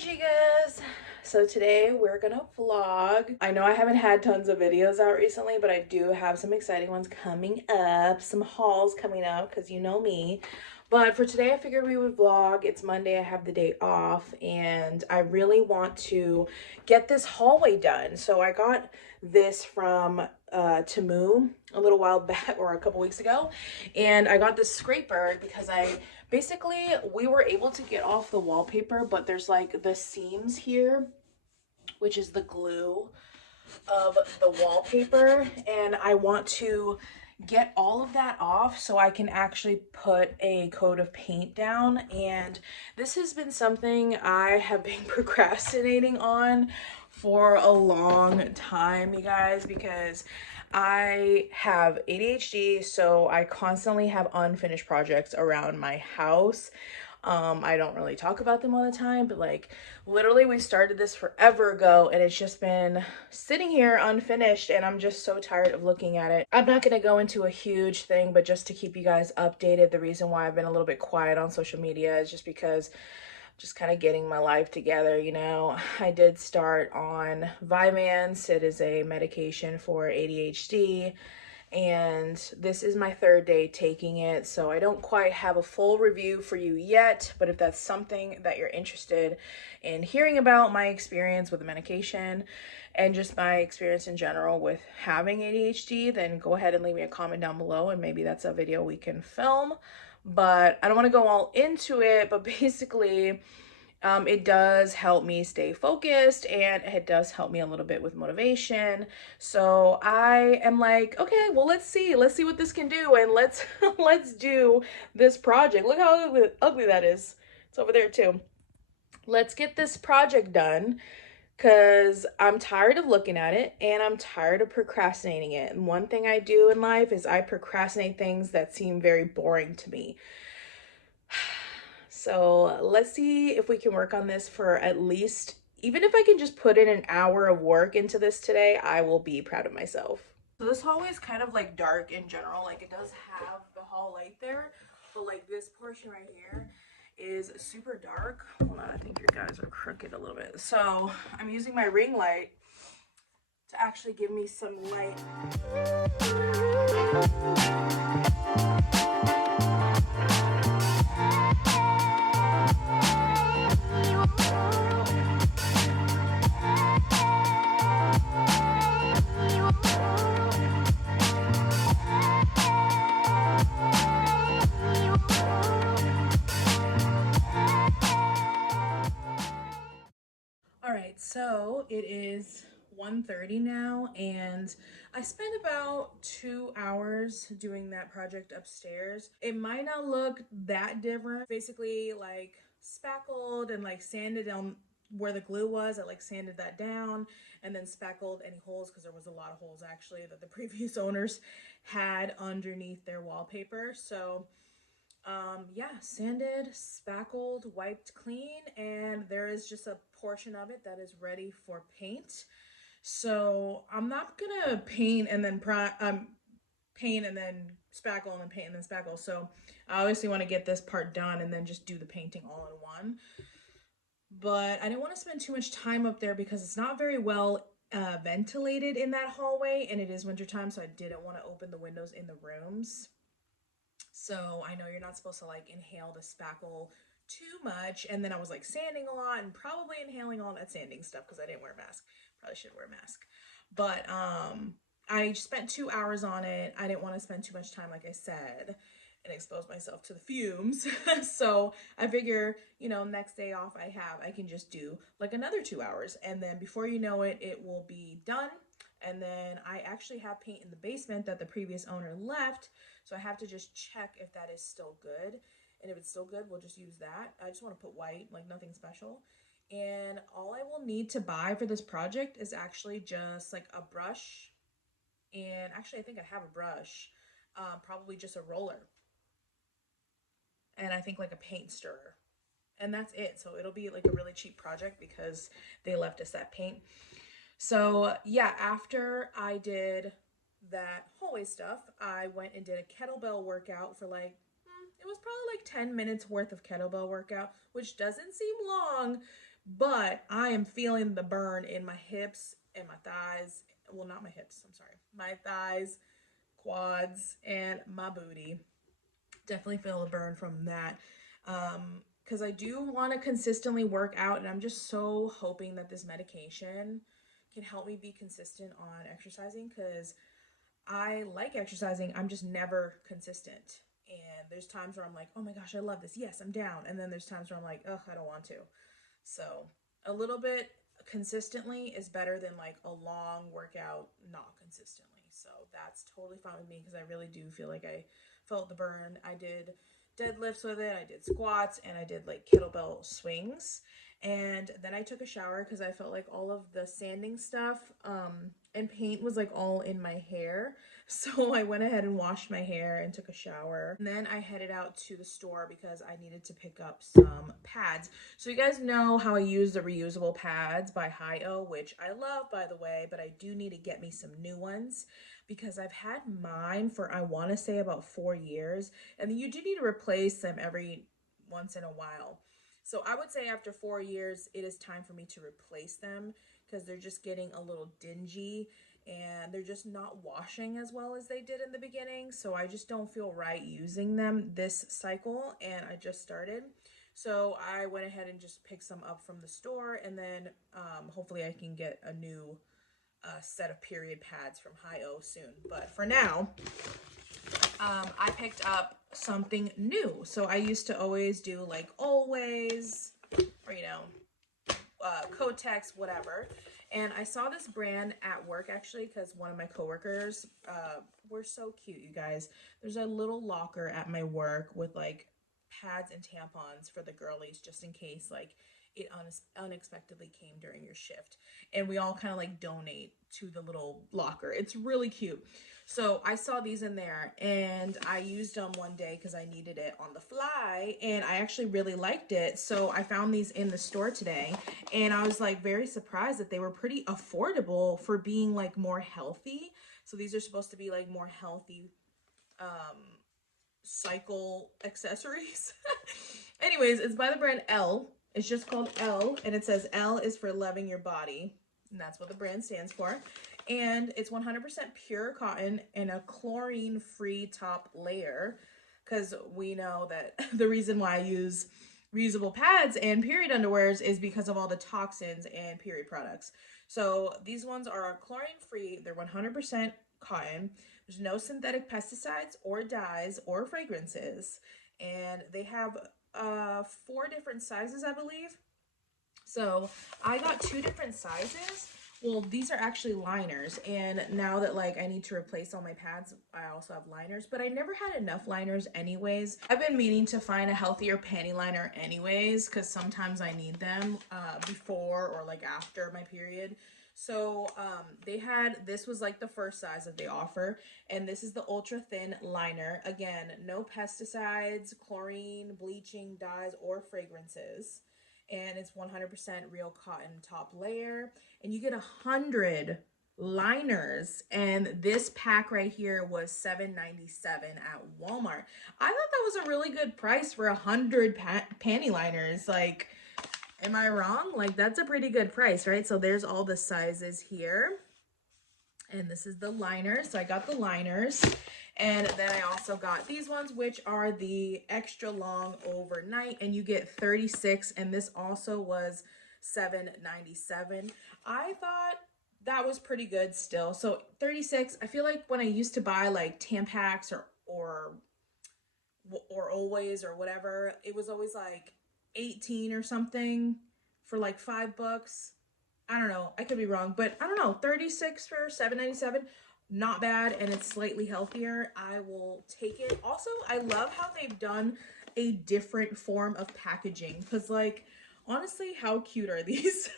BROCHIKAS! So today we're gonna vlog. I know I haven't had tons of videos out recently, but I do have some exciting ones coming up, some hauls coming up, because you know me. But for today I figured we would vlog. It's Monday, I have the day off, and I really want to get this hallway done. So I got this from Temu a little while back, or a couple weeks ago, and I got this scraper because we were able to get off the wallpaper, but there's like the seams here, which is the glue of the wallpaper, and I want to get all of that off so I can actually put a coat of paint down. And this has been something I have been procrastinating on for a long time, you guys, because I have ADHD, so I constantly have unfinished projects around my house. I don't really talk about them all the time, but like literally we started this forever ago and it's just been sitting here unfinished, and I'm just so tired of looking at it. I'm not going to go into a huge thing, but just to keep you guys updated, the reason why I've been a little bit quiet on social media is just because just kind of getting my life together, you know. I did start on Vyvanse. It is a medication for ADHD, and this is my third day taking it, so I don't quite have a full review for you yet. But if that's something that you're interested in hearing about, my experience with the medication and just my experience in general with having ADHD, then go ahead and leave me a comment down below, and maybe that's a video we can film. But I don't want to go all into it, but basically it does help me stay focused, and it does help me a little bit with motivation. So I am like, okay, well, let's see what this can do, and let's let's do this project. Look how ugly that is. It's over there too. Let's get this project done, because I'm tired of looking at it and I'm tired of procrastinating it. And one thing I do in life is I procrastinate things that seem very boring to me. So let's see if we can work on this for at least, even if I can just put in an hour of work into this today, I will be proud of myself. So this hallway is kind of like dark in general. Like it does have the hall light there, but like this portion right here is super dark. Hold on, I think your guys are crooked a little bit. So I'm using my ring light to actually give me some light. All right, so it is 1:30 now, and I spent about 2 hours doing that project upstairs. It might not look that different. Basically, like spackled and like sanded down where the glue was. I like sanded that down and then spackled any holes, because there was a lot of holes actually that the previous owners had underneath their wallpaper. So yeah, sanded, spackled, wiped clean, and there is just a portion of it that is ready for paint. So I'm not gonna paint and then paint and then spackle and then paint and then spackle. So I obviously want to get this part done and then just do the painting all in one. But I didn't want to spend too much time up there because it's not very well ventilated in that hallway, and it is wintertime, so I didn't want to open the windows in the rooms. So I know you're not supposed to like inhale the spackle too much. And then I was like sanding a lot and probably inhaling all that sanding stuff because I didn't wear a mask. Probably should wear a mask. But I spent 2 hours on it. I didn't want to spend too much time, like I said, and expose myself to the fumes. So I figure, you know, next day off I can just do like another 2 hours. And then before you know it, it will be done. And then I actually have paint in the basement that the previous owner left. So I have to just check if that is still good. And if it's still good, we'll just use that. I just want to put white, like nothing special. And all I will need to buy for this project is actually just like a brush. And actually, I think I have a brush. Probably just a roller. And I think like a paint stirrer. And that's it. So it'll be like a really cheap project because they left us that paint. So yeah, after I did that hallway stuff, I went and did a kettlebell workout for like, it was probably like 10 minutes worth of kettlebell workout, which doesn't seem long, but I am feeling the burn in my hips and my thighs. Well, not my hips, I'm sorry. My thighs, quads, and my booty. Definitely feel the burn from that. Because I do want to consistently work out, and I'm just so hoping that this medication can help me be consistent on exercising, because I like exercising. I'm just never consistent. And there's times where I'm like, oh my gosh, I love this. Yes, I'm down. And then there's times where I'm like, ugh, I don't want to. So a little bit consistently is better than like a long workout not consistently. So that's totally fine with me, because I really do feel like I felt the burn. I did deadlifts with it, I did squats, and I did like kettlebell swings. And then I took a shower because I felt like all of the sanding stuff and paint was like all in my hair. So I went ahead and washed my hair and took a shower. And then I headed out to the store because I needed to pick up some pads. So you guys know how I use the reusable pads by Fytoo, which I love, by the way, but I do need to get me some new ones, because I've had mine for, I want to say, about 4 years, and you do need to replace them every once in a while. So I would say after 4 years, it is time for me to replace them, because they're just getting a little dingy and they're just not washing as well as they did in the beginning. So I just don't feel right using them this cycle, and I just started. So I went ahead and just picked some up from the store, and then hopefully I can get a new set of period pads from Fytoo soon. But for now, I picked up something new. So I used to always do like Always, or Kotex, whatever. And I saw this brand at work, actually, because one of my coworkers were so cute, you guys. There's a little locker at my work with like pads and tampons for the girlies, just in case like it unexpectedly came during your shift. And we all kind of like donate to the little locker. It's really cute. So I saw these in there, and I used them one day because I needed it on the fly, and I actually really liked it. So I found these in the store today, and I was like very surprised that they were pretty affordable for being like more healthy. So these are supposed to be like more healthy cycle accessories. Anyways, it's by the brand L. It's just called L, and it says L is for loving your body, and that's what the brand stands for. And it's 100% pure cotton and a chlorine-free top layer, because we know that the reason why I use reusable pads and period underwears is because of all the toxins and period products. So these ones are chlorine-free. They're 100% cotton. There's no synthetic pesticides or dyes or fragrances. And they have 4 different sizes, I believe. So I got 2 different sizes. Well, these are actually liners, and now that like I need to replace all my pads, I also have liners, but I never had enough liners anyways. I've been meaning to find a healthier panty liner anyways, because sometimes I need them before or like after my period. So they had, this was like the first size that they offer, and this is the ultra thin liner. Again, no pesticides, chlorine, bleaching, dyes, or fragrances. And it's 100% real cotton top layer, and you get 100 liners, and this pack right here was $7.97 at Walmart. I thought that was a really good price for 100 panty liners. Like, am I wrong? Like, that's a pretty good price, right? So there's all the sizes here, and this is the liner. So I got the liners. And then I also got these ones, which are the extra long overnight, and you get 36, and this also was $7.97. I thought that was pretty good still. So 36, I feel like when I used to buy like Tampax or Always or whatever, it was always like 18 or something for like $5. I don't know, I could be wrong, but I don't know, 36 for $7.97, not bad, and it's slightly healthier. I will take it. Also, I love how they've done a different form of packaging, because like, honestly, how cute are these?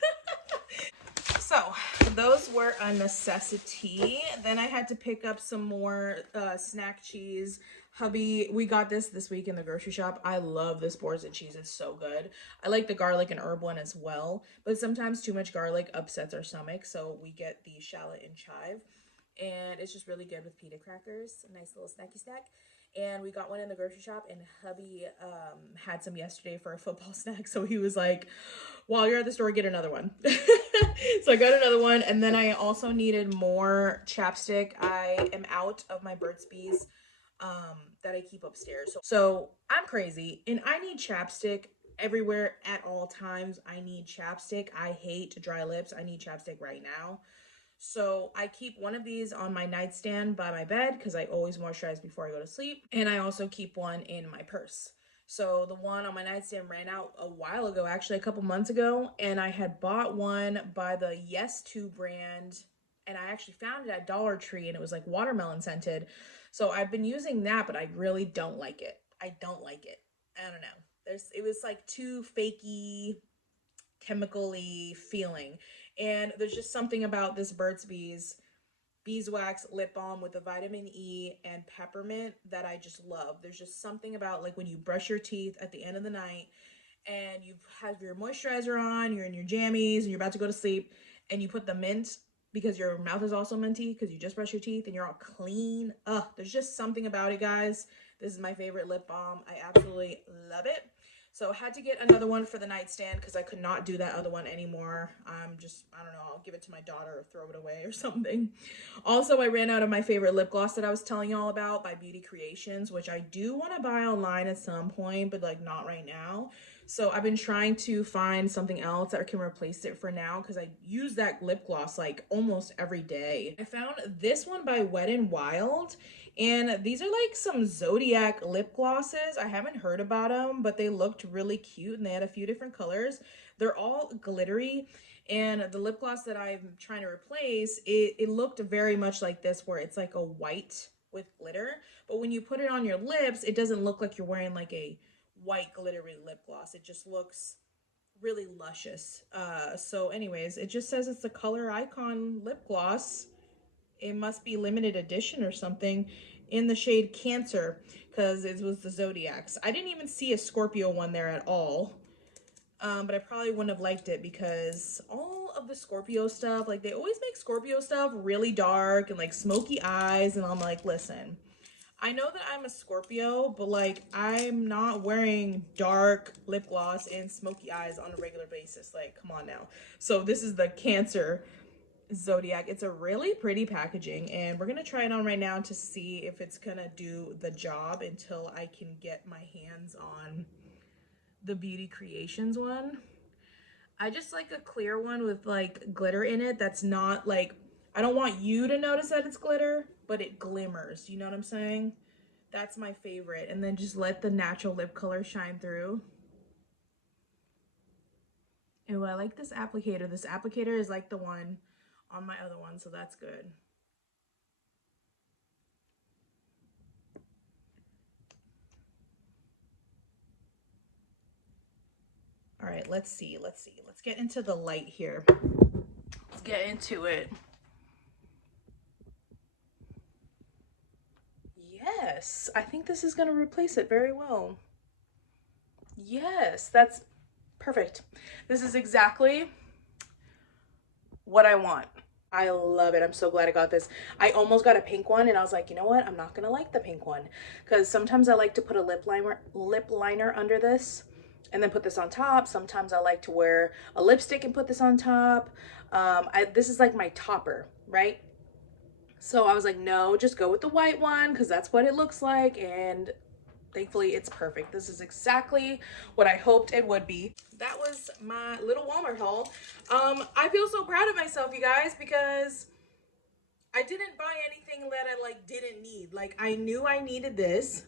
So those were a necessity. Then I had to pick up some more snack cheese. Hubby, we got this week in the grocery shop. I love this Boar's and cheese. It's so good. I like the garlic and herb one as well, but sometimes too much garlic upsets our stomach, so we get the shallot and chive, and it's just really good with pita crackers. A nice little snacky snack. and we got one in the grocery shop, and hubby had some yesterday for a football snack, so he was like, while you're at the store, get another one. So I got another one, and then I also needed more chapstick. I am out of my Burt's Bees that I keep upstairs. So I'm crazy, and I need chapstick everywhere at all times. I need chapstick. I hate dry lips. I need chapstick right now. So I keep one of these on my nightstand by my bed because I always moisturize before I go to sleep. And I also keep one in my purse. So the one on my nightstand ran out a while ago, actually a couple months ago. And I had bought one by the Yes2 brand. And I actually found it at Dollar Tree, and it was like watermelon scented. So I've been using that, but I really don't like it. I don't like it. I don't know. It was like too fakey, chemically feeling. And there's just something about this Burt's Bees beeswax lip balm with the vitamin E and peppermint that I just love. There's just something about like when you brush your teeth at the end of the night and you have your moisturizer on, you're in your jammies and you're about to go to sleep, and you put the mint because your mouth is also minty because you just brush your teeth and you're all clean. There's just something about it, guys. This is my favorite lip balm. I absolutely love it. So I had to get another one for the nightstand because I could not do that other one anymore. I don't know, I'll give it to my daughter or throw it away or something. Also, I ran out of my favorite lip gloss that I was telling y'all about by Beauty Creations, which I do want to buy online at some point, but like not right now. So I've been trying to find something else that can replace it for now because I use that lip gloss like almost every day. I found this one by Wet n Wild, and these are like some Zodiac lip glosses. I haven't heard about them, but they looked really cute, and they had a few different colors. They're all glittery, and the lip gloss that I'm trying to replace, it looked very much like this, where it's like a white with glitter. But when you put it on your lips, it doesn't look like you're wearing like a white glittery lip gloss. It just looks really luscious. So anyways, it just says it's the Color Icon lip gloss. It must be limited edition or something, in the shade Cancer, because it was the Zodiacs. I didn't even see a Scorpio one there at all. But I probably wouldn't have liked it because all of the Scorpio stuff, like they always make Scorpio stuff really dark and like smoky eyes, and I'm like, listen, I know that I'm a Scorpio, but like I'm not wearing dark lip gloss and smoky eyes on a regular basis. Like, come on now. So this is the Cancer Zodiac. It's a really pretty packaging, and we're gonna try it on right now to see if it's gonna do the job until I can get my hands on the Beauty Creations one. I just like a clear one with like glitter in it that's not like, I don't want you to notice that it's glitter, but it glimmers. You know what I'm saying? That's my favorite. And then just let the natural lip color shine through. Oh, I like this applicator. This applicator is like the one on my other one, so that's good. All right, let's see. Let's get into the light here. Let's get into it. Yes, I think this is gonna replace it very well. Yes, that's perfect. This is exactly what I want. I love it. I'm so glad I got this. I almost got a pink one, and I was like, you know what? I'm not gonna like the pink one because sometimes I like to put a lip liner under this and then put this on top. Sometimes I like to wear a lipstick and put this on top. This is like my topper, right? So I was like, no, just go with the white one because that's what it looks like, and thankfully it's perfect. This is exactly what I hoped it would be. That was my little Walmart haul. I feel so proud of myself, you guys, because I didn't buy anything that I like didn't need. Like, I knew I needed this,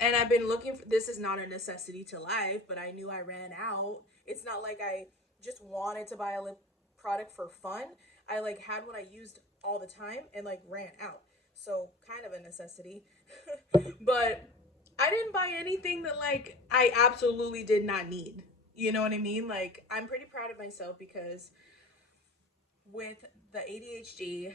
and I've been looking for this. Is not a necessity to life, but I knew I ran out. It's not like I just wanted to buy a lip product for fun. I like had what I used all the time and like ran out. So kind of a necessity. But I didn't buy anything that like I absolutely did not need. You know what I mean? Like, I'm pretty proud of myself because with the ADHD,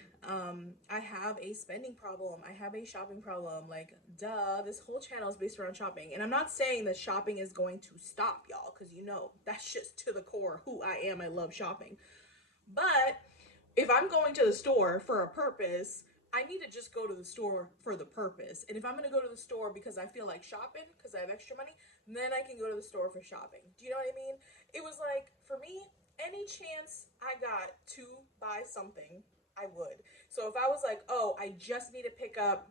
I have a spending problem. I have a shopping problem. Like, duh, this whole channel is based around shopping. And I'm not saying that shopping is going to stop, y'all, because you know, that's just to the core who I am. I love shopping. But if I'm going to the store for a purpose, I need to just go to the store for the purpose. And if I'm going to go to the store because I feel like shopping, because I have extra money, then I can go to the store for shopping. Do you know what I mean? It was like, for me, any chance I got to buy something, I would. So if I was like, oh, I just need to pick up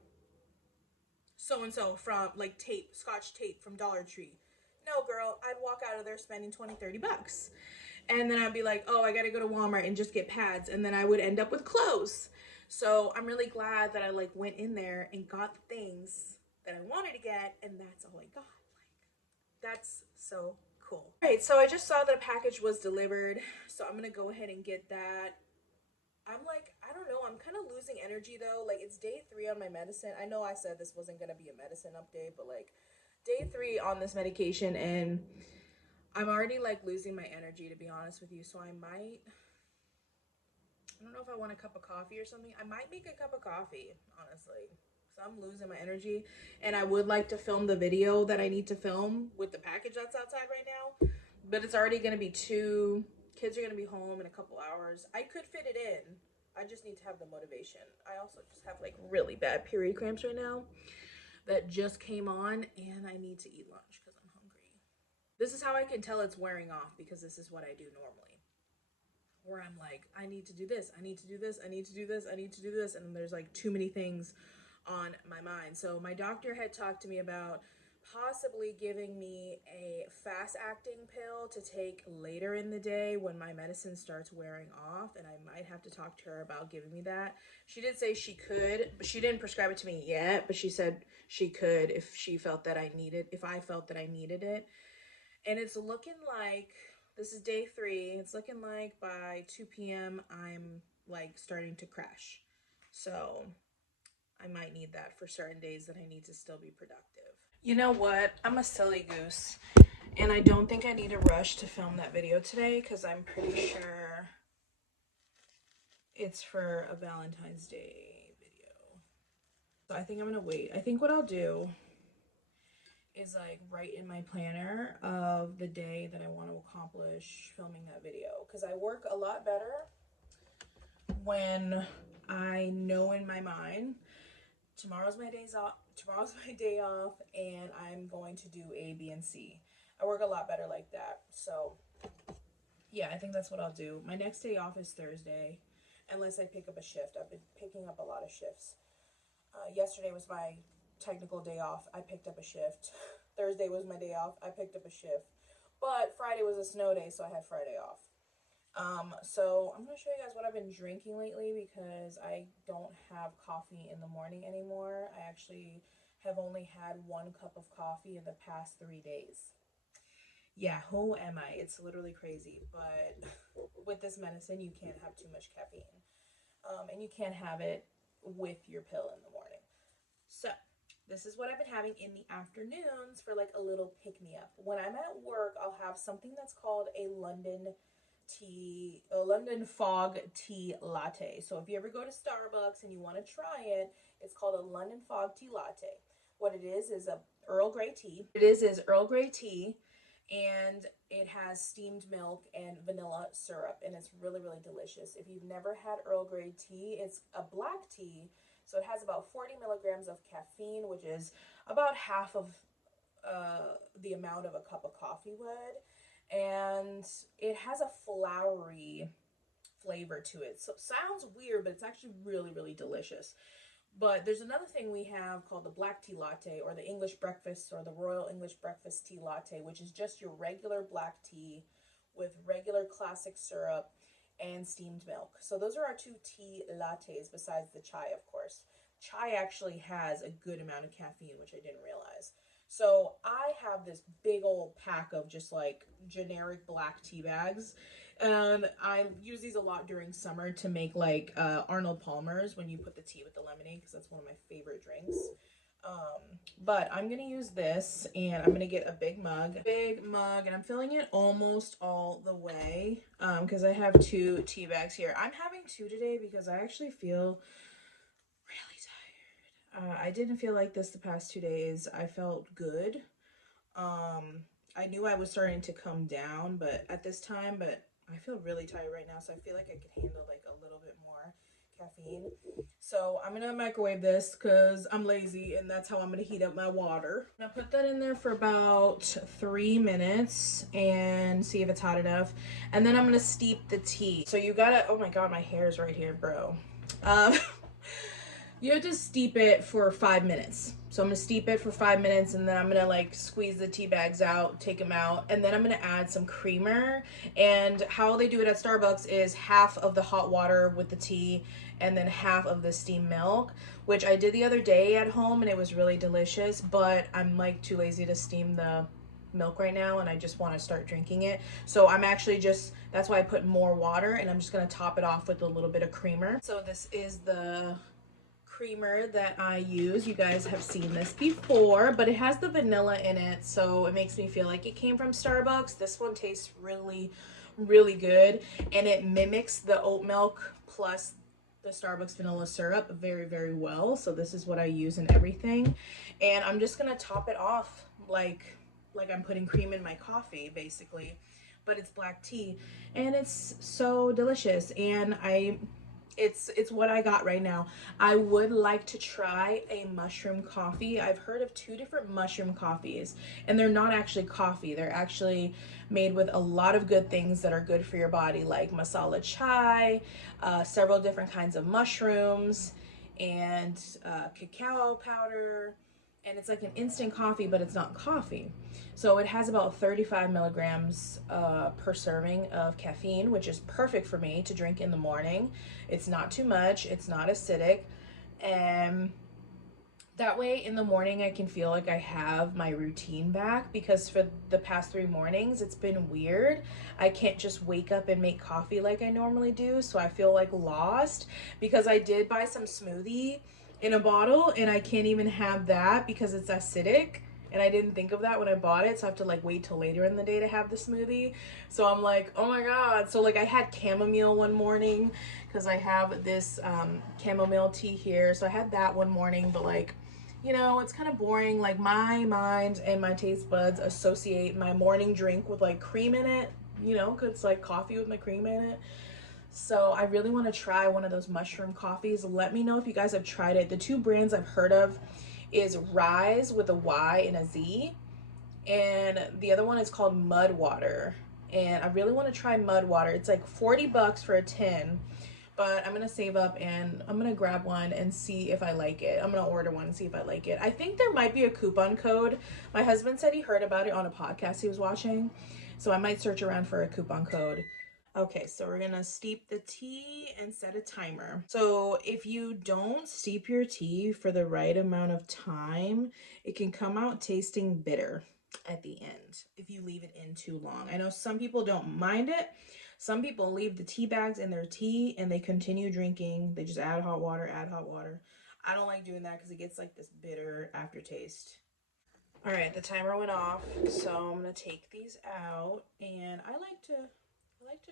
so-and-so from, like, tape, scotch tape from Dollar Tree. No, girl, I'd walk out of there spending 20, 30 bucks. And then I'd be like, oh, I gotta go to Walmart and just get pads. And then I would end up with clothes. So I'm really glad that I like went in there and got the things that I wanted to get, and that's all I got. Like, that's so cool. All right, so I just saw that a package was delivered, so I'm gonna go ahead and get that. I'm like, I don't know, I'm kind of losing energy though. Like, it's day 3 on my medicine. I know I said this wasn't gonna be a medicine update, but like day 3 on this medication, and I'm already like losing my energy, to be honest with you. So I don't know if I want a cup of coffee or something. I might make a cup of coffee, honestly. So I'm losing my energy. And I would like to film the video that I need to film with the package that's outside right now. But it's already going to be 2. Kids are going to be home in a couple hours. I could fit it in. I just need to have the motivation. I also just have like really bad period cramps right now that just came on. And I need to eat lunch because I'm hungry. This is how I can tell it's wearing off, because this is what I do normally. Where I'm like, I need to do this, I need to do this, I need to do this, I need to do this, and there's like too many things on my mind. So my doctor had talked to me about possibly giving me a fast-acting pill to take later in the day when my medicine starts wearing off, and I might have to talk to her about giving me that. She did say she could, but she didn't prescribe it to me yet, but she said she could if she felt that I needed, if I felt that I needed it. And it's looking like, this is day 3. It's looking like by 2 p.m. I'm like starting to crash. So I might need that for certain days that I need to still be productive. You know what? I'm a silly goose. And I don't think I need to rush to film that video today, because I'm pretty sure it's for a Valentine's Day video. So I think I'm going to wait. I think what I'll do is like write in my planner of the day that I want to accomplish filming that video, because I work a lot better when I know in my mind tomorrow's my day off and I'm going to do A, B, and C. I work a lot better like that. So yeah, I think that's what I'll do. My next day off is Thursday, unless I pick up a shift. I've been picking up a lot of shifts. Yesterday was my technical day off. I picked up a shift. Thursday was my day off. I picked up a shift. But Friday was a snow day, so I had Friday off. So I'm going to show you guys what I've been drinking lately, because I don't have coffee in the morning anymore. I actually have only had 1 cup of coffee in the past 3 days. Yeah, who am I? It's literally crazy. But with this medicine, you can't have too much caffeine. And you can't have it with your pill in the morning. So this is what I've been having in the afternoons for like a little pick-me-up. When I'm at work, I'll have something that's called a London fog tea latte. So if you ever go to Starbucks and you want to try it, it's called a London fog tea latte. What it is a Earl Grey tea. It is Earl Grey tea, and it has steamed milk and vanilla syrup, and it's really, really delicious. If you've never had Earl Grey tea, it's a black tea, so it has about 40 milligrams of caffeine, which is about half of the amount of a cup of coffee would. And it has a flowery flavor to it. So it sounds weird, but it's actually really, really delicious. But there's another thing we have called the black tea latte, or the English breakfast, or the Royal English breakfast tea latte, which is just your regular black tea with regular classic syrup and steamed milk. So those are our 2 tea lattes, besides the chai, of course. Chai actually has a good amount of caffeine, which I didn't realize. So I have this big old pack of just like generic black tea bags. And I use these a lot during summer to make like Arnold Palmer's, when you put the tea with the lemonade, because that's one of my favorite drinks. But I'm going to use this, and I'm going to get a big mug, and I'm filling it almost all the way, because I have 2 tea bags here. I'm having 2 today because I actually feel really tired. I didn't feel like this the past 2 days. I felt good. I knew I was starting to come down, but I feel really tired right now, so I feel like I could handle like a little bit more caffeine. So I'm gonna microwave this because I'm lazy and that's how I'm gonna heat up my water. I'm gonna put that in there for about 3 minutes and see if it's hot enough. And then I'm gonna steep the tea. So you gotta, oh my God, my hair's right here, bro. You have to steep it for 5 minutes. So I'm gonna steep it for 5 minutes and then I'm gonna like squeeze the tea bags out, take them out, and then I'm gonna add some creamer. And how they do it at Starbucks is half of the hot water with the tea and then half of the steamed milk, which I did the other day at home and it was really delicious, but I'm like too lazy to steam the milk right now and I just want to start drinking it. So I'm actually just, that's why I put more water and I'm just gonna top it off with a little bit of creamer. So this is the creamer that I use. You guys have seen this before, but it has the vanilla in it, so it makes me feel like it came from Starbucks. This one tastes really, really good, and it mimics the oat milk plus the Starbucks vanilla syrup very, very well. So this is what I use in everything, and I'm just gonna top it off like I'm putting cream in my coffee, basically, but it's black tea, and it's so delicious, and it's what I got right now. I would like to try a mushroom coffee. I've heard of 2 different mushroom coffees, and they're not actually coffee. They're actually made with a lot of good things that are good for your body, like masala chai, several different kinds of mushrooms, and cacao powder. And it's like an instant coffee, but it's not coffee. So it has about 35 milligrams per serving of caffeine, which is perfect for me to drink in the morning. It's not too much, it's not acidic, and that way in the morning I can feel like I have my routine back, because for the past 3 mornings it's been weird. I can't just wake up and make coffee like I normally do, so I feel like lost, because I did buy some smoothie in a bottle and I can't even have that because it's acidic, and I didn't think of that when I bought it, so I have to like wait till later in the day to have the smoothie. So I'm like, oh my God. So like I had chamomile one morning because I have this chamomile tea here, so I had that one morning, but like, you know, it's kind of boring. Like my mind and my taste buds associate my morning drink with like cream in it, you know, because it's like coffee with my cream in it. So I really want to try one of those mushroom coffees. Let me know if you guys have tried it. The 2 brands I've heard of is Rise with a Y and a Z, and the other one is called Mud Water. And I really want to try Mud Water. It's like 40 bucks for a tin, but I'm gonna save up and I'm gonna grab one and see if I like it. I'm gonna order one and see if I like it. I think there might be a coupon code. My husband said he heard about it on a podcast he was watching, so I might search around for a coupon code. Okay, so we're gonna steep the tea and set a timer. So if you don't steep your tea for the right amount of time, it can come out tasting bitter at the end if you leave it in too long. I know some people don't mind it. Some people leave the tea bags in their tea and they continue drinking. They just add hot water, add hot water. I don't like doing that because it gets like this bitter aftertaste. All right, the timer went off, so I'm gonna take these out, and I like to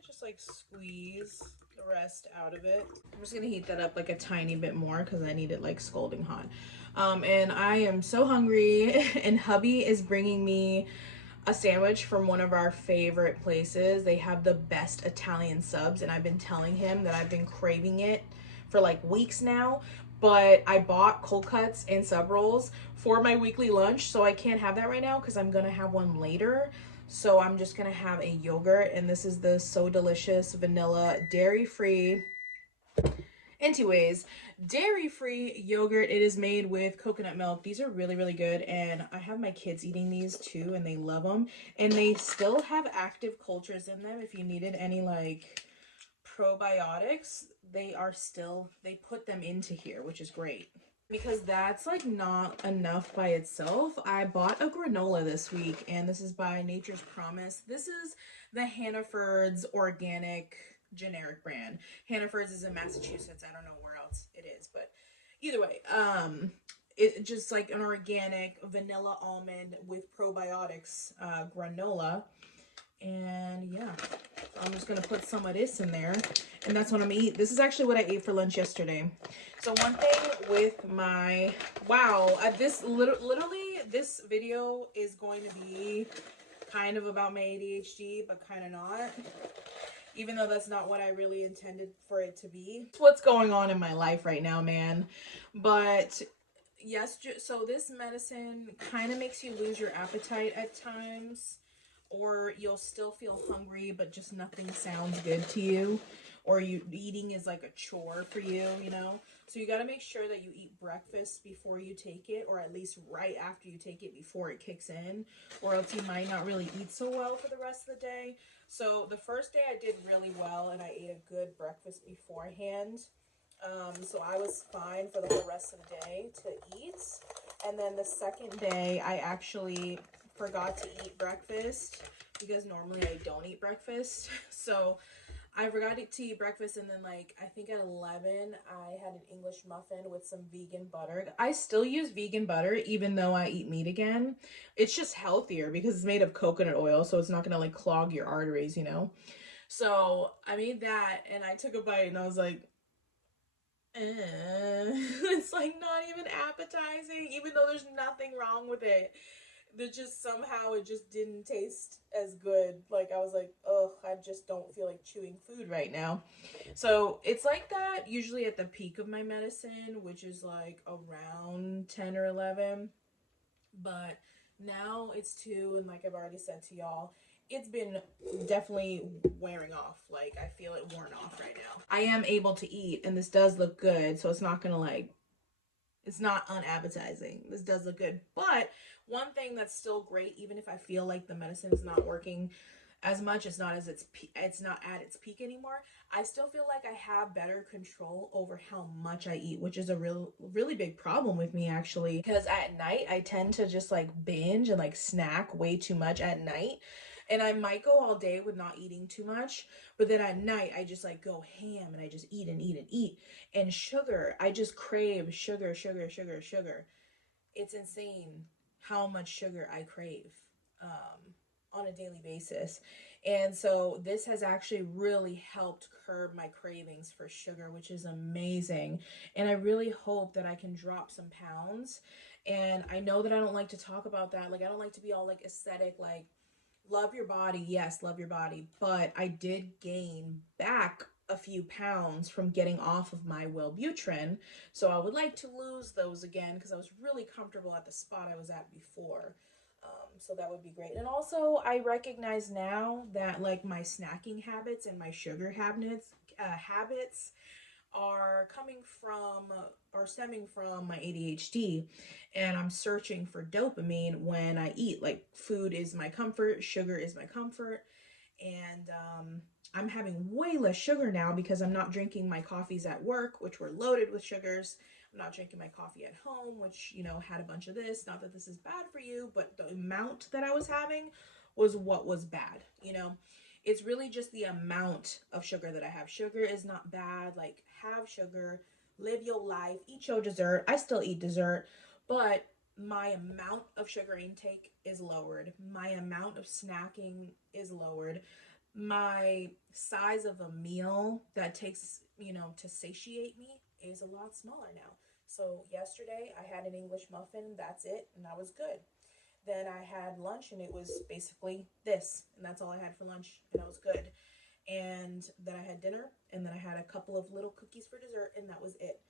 just like squeeze the rest out of it. I'm just gonna heat that up like a tiny bit more because I need it like scalding hot. And I am so hungry, and hubby is bringing me a sandwich from one of our favorite places. They have the best Italian subs, and I've been telling him that I've been craving it for like weeks now, but I bought cold cuts and sub rolls for my weekly lunch, so I can't have that right now because I'm gonna have one later. So I'm just gonna have a yogurt, and this is the So Delicious vanilla dairy-free. Anyways, dairy-free yogurt. It is made with coconut milk. These are really, really good, and I have my kids eating these too, and they love them. And they still have active cultures in them. If you needed any like probiotics, they put them into here, which is great. Because that's like not enough by itself, I bought a granola this week, and this is by Nature's Promise. This is the Hannaford's organic generic brand. Hannaford's is in Massachusetts. I don't know where else it is, but either way, it just like an organic vanilla almond with probiotics granola. And yeah, so I'm just gonna put some of this in there, and that's what I'm gonna eat. This is actually what I ate for lunch yesterday. So one thing with my, wow, literally this video is going to be kind of about my ADHD, but kind of not. even though that's not what I really intended for it to be. It's what's going on in my life right now, man. But yes, so this medicine kind of makes you lose your appetite at times, or you'll still feel hungry, but just nothing sounds good to you, or eating is like a chore for you, you know? So you got to make sure that you eat breakfast before you take it, or at least right after you take it before it kicks in, or else you might not really eat so well for the rest of the day. So the first day I did really well and I ate a good breakfast beforehand. So I was fine for the whole rest of the day to eat. And then the second day I actually forgot to eat breakfast because normally I don't eat breakfast. So I forgot to eat breakfast, and then like I think at 11 I had an English muffin with some vegan butter. I still use vegan butter even though I eat meat again. It's just healthier because it's made of coconut oil, so it's not gonna like clog your arteries, you know. So I made that and I took a bite and I was like, it's like not even appetizing, even though there's nothing wrong with it. That just somehow it just didn't taste as good. Like I was like, ugh, I just don't feel like chewing food right now. So it's like that usually at the peak of my medicine, which is like around 10 or 11. But now it's 2, and like I've already said to y'all, it's been definitely wearing off. Like I feel it worn off right now. I am able to eat, and this does look good, so it's not gonna like, it's not unappetizing. This does look good. But one thing that's still great, even if I feel like the medicine is not working as much, it's not at its peak anymore, I still feel like I have better control over how much I eat, which is a really big problem with me actually, because at night I tend to just like binge and like snack way too much at night. And I might go all day with not eating too much, but then at night I just like go ham and I just eat and eat and eat. And sugar, I just crave sugar, sugar, sugar, sugar. It's insane how much sugar I crave on a daily basis. And so this has actually really helped curb my cravings for sugar, which is amazing. And I really hope that I can drop some pounds. And I know that I don't like to talk about that. Like I don't like to be all like aesthetic, like love your body. Yes, love your body. But I did gain back a few pounds from getting off of my Wellbutrin. So I would like to lose those again because I was really comfortable at the spot I was at before. So that would be great. And also I recognize now that like my snacking habits and my sugar habits are stemming from my ADHD, and I'm searching for dopamine when I eat. Like food is my comfort, sugar is my comfort, and I'm having way less sugar now because I'm not drinking my coffees at work, which were loaded with sugars. I'm not drinking my coffee at home, which, you know, had a bunch of this. Not that this is bad for you, but the amount that I was having was what was bad, you know? It's really just the amount of sugar that I have. Sugar is not bad. Like, have sugar, live your life, eat your dessert. I still eat dessert, but my amount of sugar intake is lowered. My amount of snacking is lowered. My size of a meal that takes, you know, to satiate me is a lot smaller now. So yesterday I had an English muffin, that's it, and that was good. Then I had lunch and it was basically this, and that's all I had for lunch, and that was good. And then I had dinner, and then I had a couple of little cookies for dessert, and that was it.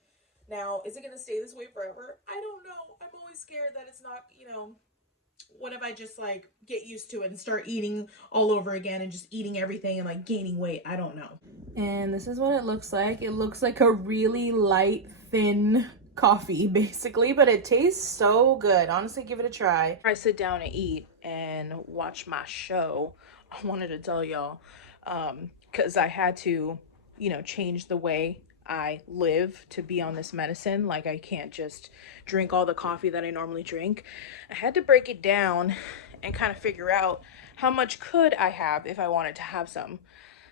Now, is it going to stay this way forever? I don't know. I'm always scared that it's not, you know, what if I just like get used to it and start eating all over again and just eating everything and like gaining weight? I don't know. And this is what it looks like. It looks like a really light, thin coffee basically, but it tastes so good. Honestly, give it a try. I sit down and eat and watch my show. I wanted to tell y'all because I had to, you know, change the way I live to be on this medicine. Like I can't just drink all the coffee that I normally drink. I had to break it down and kind of figure out how much could I have if I wanted to have some.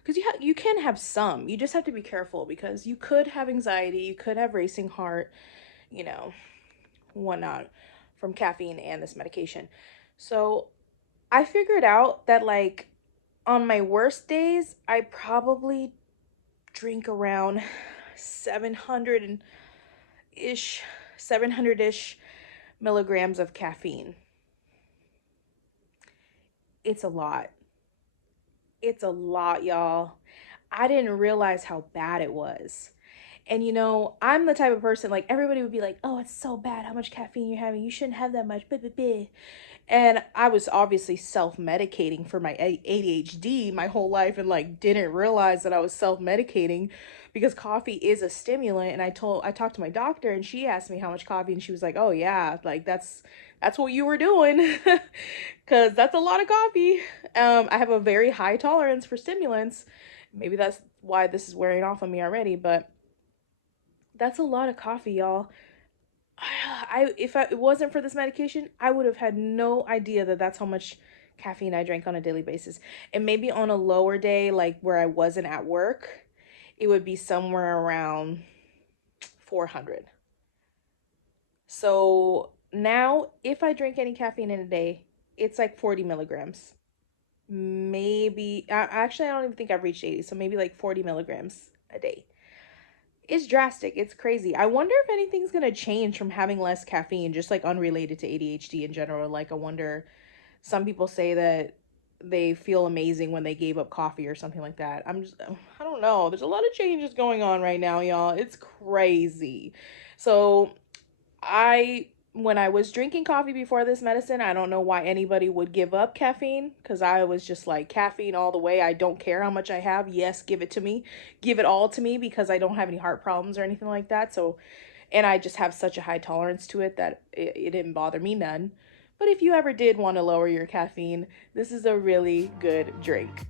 Because you can have some. You just have to be careful because you could have anxiety, you could have racing heart, you know, whatnot from caffeine and this medication. So I figured out that like on my worst days, I probably drink around 700-ish milligrams of caffeine. It's a lot. It's a lot, y'all. I didn't realize how bad it was. And you know, I'm the type of person, like, everybody would be like, oh, it's so bad how much caffeine you're having. You shouldn't have that much. Blah, blah, blah. And I was obviously self-medicating for my ADHD my whole life, and like didn't realize that I was self-medicating because coffee is a stimulant. And I talked to my doctor, and she asked me how much coffee, and she was like, oh yeah, like that's what you were doing. Because that's a lot of coffee. I have a very high tolerance for stimulants. Maybe that's why this is wearing off on me already, but that's a lot of coffee, y'all. If it wasn't for this medication, I would have had no idea that that's how much caffeine I drank on a daily basis. And maybe on a lower day, like where I wasn't at work, it would be somewhere around 400. So now, if I drink any caffeine in a day, it's like 40 milligrams. Maybe, actually, I don't even think I've reached 80, so maybe like 40 milligrams a day. It's drastic. It's crazy. I wonder if anything's gonna change from having less caffeine, just like unrelated to ADHD in general. Like, I wonder, some people say that they feel amazing when they gave up coffee or something like that. I don't know. There's a lot of changes going on right now, y'all. It's crazy. So when I was drinking coffee before this medicine, I don't know why anybody would give up caffeine, because I was just like, caffeine all the way. I don't care how much I have. Yes, give it to me. Give it all to me, because I don't have any heart problems or anything like that. So, and I just have such a high tolerance to it that it didn't bother me none. But if you ever did want to lower your caffeine, this is a really good drink.